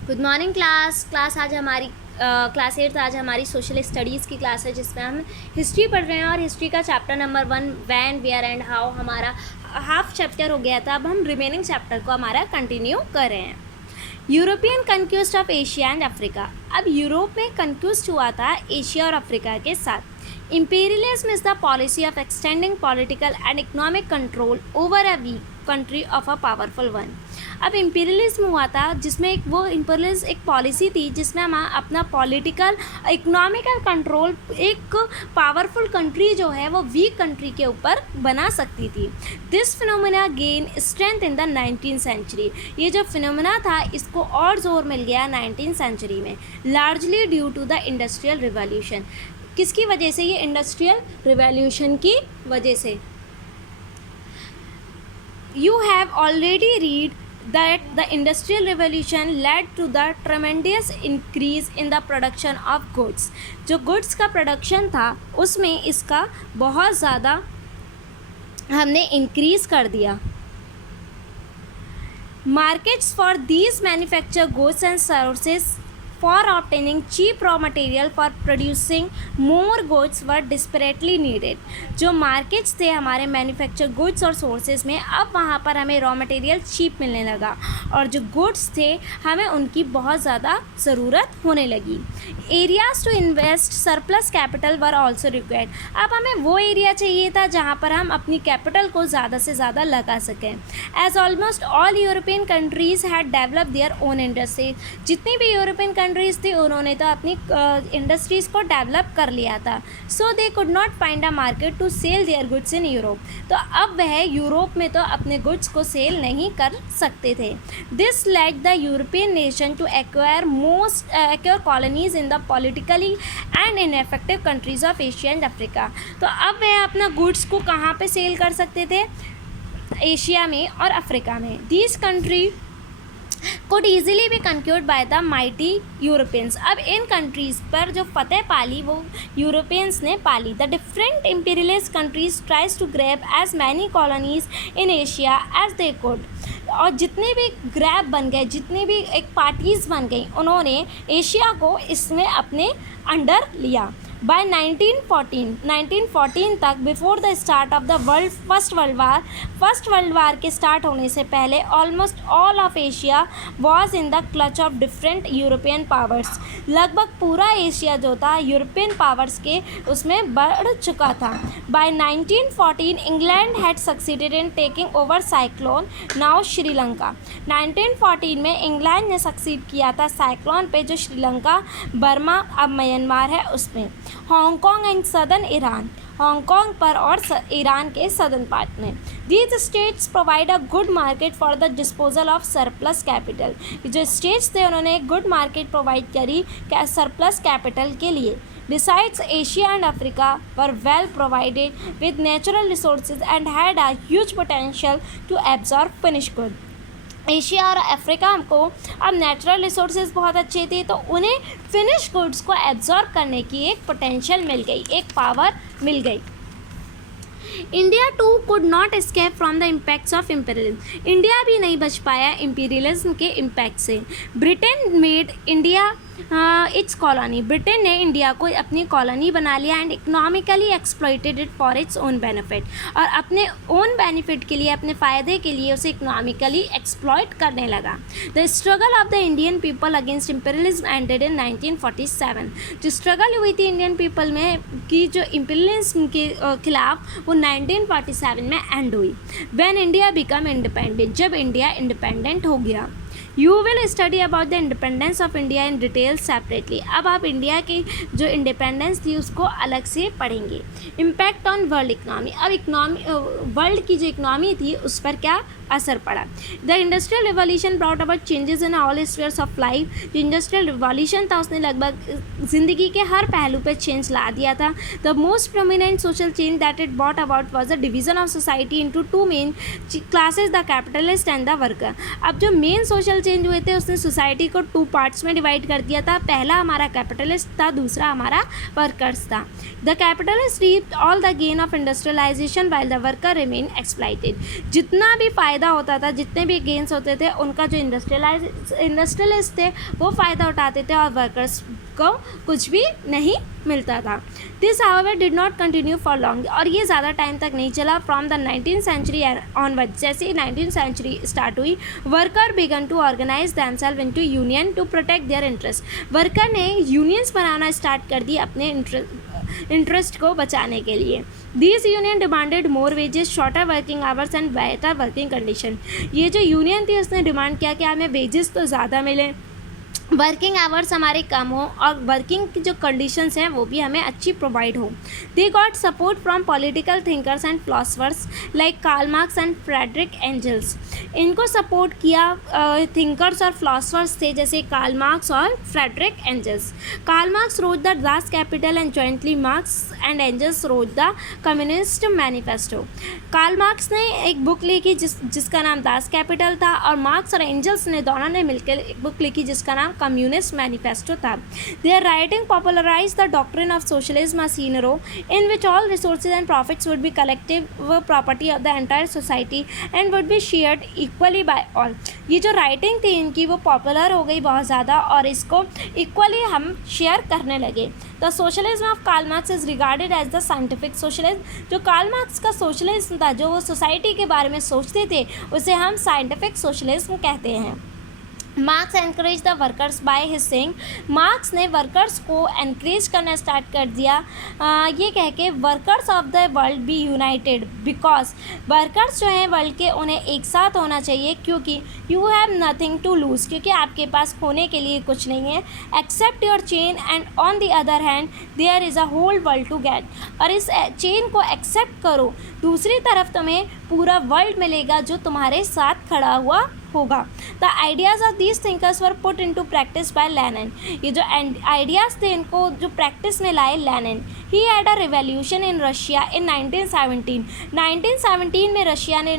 Good morning class आज हमारी class 8 आज हमारी सोशल स्टडीज़ की क्लास है जिसमें हम हिस्ट्री पढ़ रहे हैं और हिस्ट्री का chapter number 1 when where and how हमारा हाफ चैप्टर हो गया था। अब हम रिमेनिंग चैप्टर को हमारा कंटिन्यू कर रहे हैं। European conquest of Asia and Africa. अब यूरोप में कंक्यूस्ट हुआ था एशिया और अफ्रीका के साथ। Imperialism is the policy of extending political and economic control over a weak country of a powerful one. अब इम्पीरियलिज्म हुआ था जिसमें इम्पीरियलिज्म एक पॉलिसी थी जिसमें हम अपना पॉलिटिकल इकोनॉमिकल कंट्रोल एक पावरफुल कंट्री जो है वो वीक कंट्री के ऊपर बना सकती थी। This phenomena gain strength in the 19th century. ये जो फिनोमेना था इसको और जोर मिल गया 19th सेंचुरी में, largely due to the industrial revolution. किसकी वजह से? ये इंडस्ट्रियल रिवॉल्यूशन की वजह से। You have already read that the industrial revolution led to the tremendous increase in the production of goods। जो goods का प्रोडक्शन था उसमें इसका बहुत ज़्यादा हमने इंक्रीज़ कर दिया। Markets for these manufactured goods and services for obtaining cheap raw material for producing more goods were desperately needed। जो मार्केट्स थे हमारे मैन्युफैक्चर गुड्स और सोर्सेज में, अब वहाँ पर हमें रॉ मटेरियल चीप मिलने लगा और जो गुड्स थे हमें उनकी बहुत ज़्यादा ज़रूरत होने लगी। Areas to invest surplus capital were also required. अब हमें वो एरिया चाहिए था जहाँ पर हम अपनी कैपिटल को ज़्यादा से ज़्यादा लगा सकें। As almost all European countries had develop their own industry. जितनी भी यूरोपियन कंट्रीज़ थी उन्होंने तो अपनी इंडस्ट्रीज़ को डेवलप कर लिया था। So they could not find a market to sell their goods in Europe. तो अब वह यूरोप में तो अपने गुड्स को सेल नहीं कर सकते थे। This led the European nation to acquire colonies in the politically and ineffective countries of Asia and Africa. तो अब वह अपना गुड्स को कहाँ पे सेल कर सकते थे? एशिया में और अफ्रीका में। These country could easily be conquered by the mighty Europeans। अब इन कंट्रीज़ पर जो फतेह पाली वो यूरोपियंस ने पाली। The different imperialist countries tries to grab as many colonies in Asia as they could। और जितने भी ग्रैब बन गए, जितनी भी एक पार्टीज़ बन गई, उन्होंने एशिया को इसमें अपने अंडर लिया। बाय 1914 तक, before the start of the first world war के स्टार्ट होने से पहले almost all of Asia was in the clutch of different European powers. लगभग पूरा एशिया जो था यूरोपियन पावर्स के उसमें बढ़ चुका था। By 1914 England had succeeded in taking over Ceylon now Sri Lanka. 1914 में इंग्लैंड ने सक्सीड किया था साइक्लोन पे जो श्रीलंका, बर्मा, अब म्यांमार है उसमें। Hong Kong and southern Iran, Hong Kong पर और ईरान के सदर्न पार्ट में। These states provide a good market for the disposal of surplus capital. जो स्टेट्स थे उन्होंने एक गुड मार्केट प्रोवाइड करी सरप्लस कैपिटल के लिए। Besides, Asia and Africa were well provided with natural resources and had a huge potential to absorb finished goods। Asia और Africa को अब नेचुरल रिसोर्सेज बहुत अच्छे थे तो उन्हें फिनिश गुड्स को एब्जॉर्ब करने की एक पोटेंशियल मिल गई, एक पावर मिल गई। India too could not escape from the impacts of imperialism. India भी नहीं बच पाया इम्पीरियलिज्म के इम्पैक्ट से। Britain made India its colony. Britain ने इंडिया को अपनी कॉलोनी बना लिया and economically exploited it for its own benefit. और अपने ओन बेनिफिट के लिए, अपने फ़ायदे के लिए उसे इकोनॉमिकली एक्सप्लॉइट करने लगा। The struggle of the Indian people against imperialism ended in 1947। जो स्ट्रगल हुई थी इंडियन पीपल में कि जो इम्पीरियलिज्म के खिलाफ, वो 1947 में एंड हुई। व्हेन इंडिया बिकम इंडिपेंडेंट, जब इंडिया इंडिपेंडेंट हो गया। You will study about the independence of India in detail separately. अब आप इंडिया की जो इंडिपेंडेंस थी उसको अलग से पढ़ेंगे। Impact on world economy. अब वर्ल्ड की जो इकनॉमी थी उस पर क्या असर पड़ा। The industrial revolution brought about changes in all spheres of life. जो इंडस्ट्रियल रिवॉल्यूशन था उसने लगभग ज़िंदगी के हर पहलू पर चेंज ला दिया था। The most prominent social change that it brought about was the division of society into two main classes, the capitalist and the worker. अब जो मेन सोशल चेंज हुए थे उसने सोसाइटी को 2 पार्ट्स में डिवाइड कर दिया था। पहला हमारा कैपिटलिस्ट था, दूसरा हमारा वर्कर्स था। The capitalist reaped all the gain of industrialisation while the worker remain exploited. जितना भी फ़ायदा होता था, जितने भी गेन्स होते थे, उनका जो इंडस्ट्रियलिस्ट थे वो फ़ायदा उठाते थे और वर्कर्स को कुछ भी नहीं मिलता था। This however did not continue for long, और ये ज़्यादा टाइम तक नहीं चला। From the 19th century onward, जैसे ही 19th सेंचुरी स्टार्ट हुई, worker began to organise themselves into union to protect their interest. Worker ने यूनियंस बनाना स्टार्ट कर दी अपने इंटरेस्ट को बचाने के लिए। This union demanded more wages, shorter working hours and better working condition. ये जो यूनियन थी उसने डिमांड किया कि हमें वेजेस तो ज़्यादा मिले, वर्किंग आवर्स हमारे कम हो और वर्किंग की जो कंडीशंस हैं वो भी हमें अच्छी प्रोवाइड हो। They got support from political thinkers and philosophers like Karl Marx and Friedrich Engels. इनको सपोर्ट किया थिंकर्स और फिलोसफर्स थे जैसे कार्ल मार्क्स और Friedrich Engels. Karl Marx wrote the Das Kapital and jointly Marx and Engels wrote the Communist Manifesto. Karl Marx ने एक book लिखी जिसका नाम दास कैपिटल था, और मार्क्स और एंजल्स ने दोनों ने मिलकर एक बुक लिखी जिसका नाम कम्युनिस्ट मैनिफेस्टो था। Their writing popularized the doctrine of socialism as scenario in which all resources and profits would be collective property of the entire society and would be shared equally by all। ये जो writing थी इनकी वो popular हो गई बहुत ज़्यादा और इसको इक्वली हम शेयर करने लगे। The socialism of Karl Marx is regarded as the scientific socialism. जो कार्ल मार्क्स का सोशलिज्म था, जो वो सोसाइटी के बारे में सोचते थे, उसे हम साइंटिफिक सोशलिज्म कहते हैं। Marx encourage the workers by his saying. Marx ने वर्कर्स को एनकरेज करना स्टार्ट कर दिया ये कह के, workers of the world be united because workers जो हैं वर्ल्ड के, उन्हें एक साथ होना चाहिए क्योंकि you have nothing to lose, क्योंकि आपके पास खोने के लिए कुछ नहीं है। Except your chain and on the other hand there is a whole world to get. और इस चेन को एक्सेप्ट करो, दूसरी तरफ तुम्हें पूरा वर्ल्ड मिलेगा जो तुम्हारे साथ खड़ा हुआ होगा। The ideas of these thinkers were put into practice by Lenin. ये जो आइडियाज़ थे इनको जो प्रैक्टिस में लाए Lenin. He had a revolution in Russia in 1917। 1917 में रशिया ने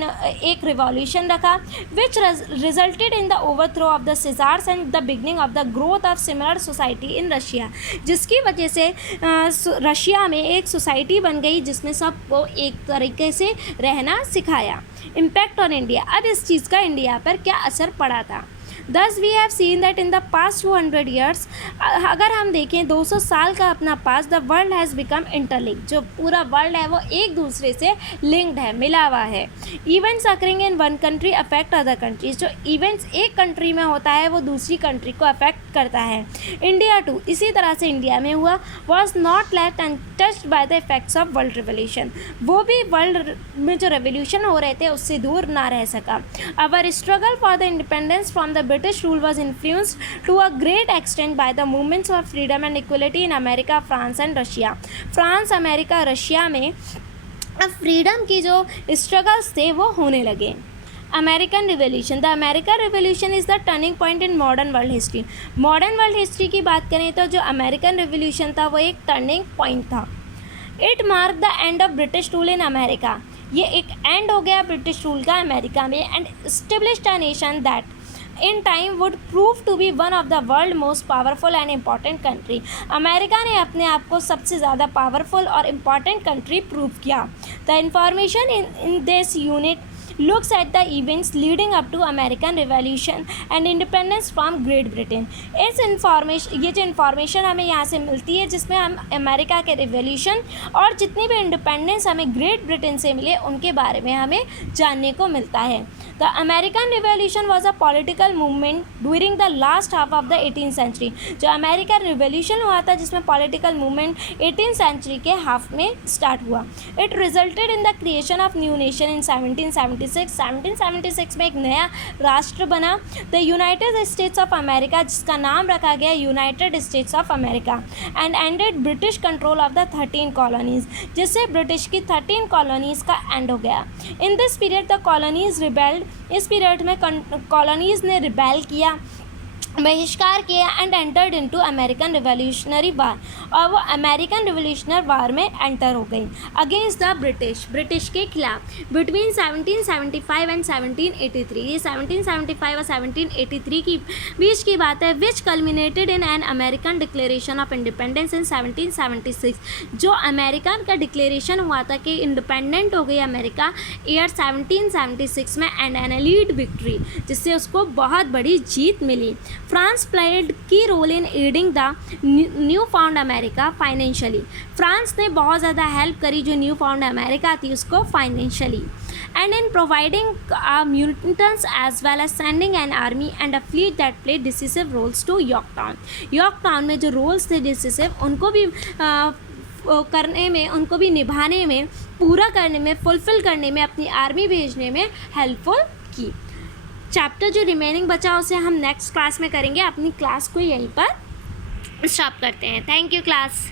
एक रिवॉल्यूशन रखा which resulted in the overthrow of the czars and the beginning of the growth of similar society in Russia. जिसकी वजह से रशिया में एक सोसाइटी बन गई जिसमें सबको एक तरीके से रहना सिखाया। Impact on India. अब इस चीज़ का इंडिया पर क्या असर पड़ा था। Thus we have seen that in the past 200 years, अगर हम देखें 200 साल का अपना पास, the world has become interlinked। जो पूरा वर्ल्ड है वो एक दूसरे से लिंक्ड है, मिला हुआ है। Events occurring in one country affect other countries। जो इवेंट्स एक कंट्री में होता है वो दूसरी कंट्री को अफेक्ट करता है। इंडिया टू, इसी तरह से इंडिया में हुआ, was not left untouched by the effects of world revolution। वो भी वर्ल्ड में जो रेवोल्यूशन हो रहे थे उससे दूर ना रह सका। Our struggle for the independence from the British rule was influenced to a great extent by the movements of freedom and equality in America, France and Russia। France, America, Russia में अब फ्रीडम की जो struggles थे वो होने लगे। American revolution. The American revolution is the turning point in modern world history. Modern world history की बात करें तो जो अमेरिकन रिवोल्यूशन था वो एक टर्निंग पॉइंट था। It mark the end of British rule in America. ये एक एंड हो गया ब्रिटिश रूल का अमेरिका में, and established a nation that in time would prove to be one of the world most powerful and important country। America ने अपने आप को सबसे ज़्यादा पावरफुल और इम्पॉर्टेंट कंट्री प्रूव किया। The information in this unit looks at the events leading up to American Revolution and independence from Great Britain। इस ये जो इन्फॉर्मेशन हमें यहाँ से मिलती है जिसमें हम अमेरिका के रिवोल्यूशन और जितनी भी इंडिपेंडेंस हमें ग्रेट ब्रिटेन से मिले उनके बारे में हमें जानने को मिलता है। The American revolution was a political movement during the last half of the 18th century. जो अमेरिकन रिवोल्यूशन हुआ था जिसमें पॉलिटिकल मूवमेंट 18th सेंचुरी के हाफ में स्टार्ट हुआ। It resulted in the creation of new nation in 1776 में एक नया राष्ट्र बना, the United States of America, जिसका नाम रखा गया United States of America, and ended British control of the 13 colonies, जिससे ब्रिटिश की 13 कॉलोनीज़ का एंड हो गया। In this period the colonies rebelled. इस पीरियड में कॉलोनीज़ ने रिबेल किया बहिष्कार किया and entered into American revolutionary war, और वो अमेरिकन रिवॉल्यूशनरी वार में एंटर हो गई अगेंस्ट द ब्रिटिश के खिलाफ बिटवीन 1775 एंड 1783। ये 1775 और 1783 की बीच की बात है, which culminated in an American declaration of independence in 1776। जो अमेरिकन का डिक्लेरेशन हुआ था कि इंडिपेंडेंट हो गई अमेरिका ईयर 1776 में, एंड एन एलीड विक्ट्री, जिससे उसको बहुत बड़ी जीत मिली। France played key role in aiding the new found America financially. France ने बहुत ज़्यादा हेल्प करी जो न्यू फाउंड अमेरिका थी उसको financially, and in providing mutants as well as sending an army and a fleet that played decisive roles to Yorktown। Yorktown में जो roles थे decisive उनको भी करने में, उनको भी निभाने में, पूरा करने में, फुलफ़िल करने में, अपनी आर्मी भेजने में हेल्पफुल की। चैप्टर जो रिमेनिंग बचा उसे हम नेक्स्ट क्लास में करेंगे। अपनी क्लास को यहीं पर स्टॉप करते हैं। Thank you class.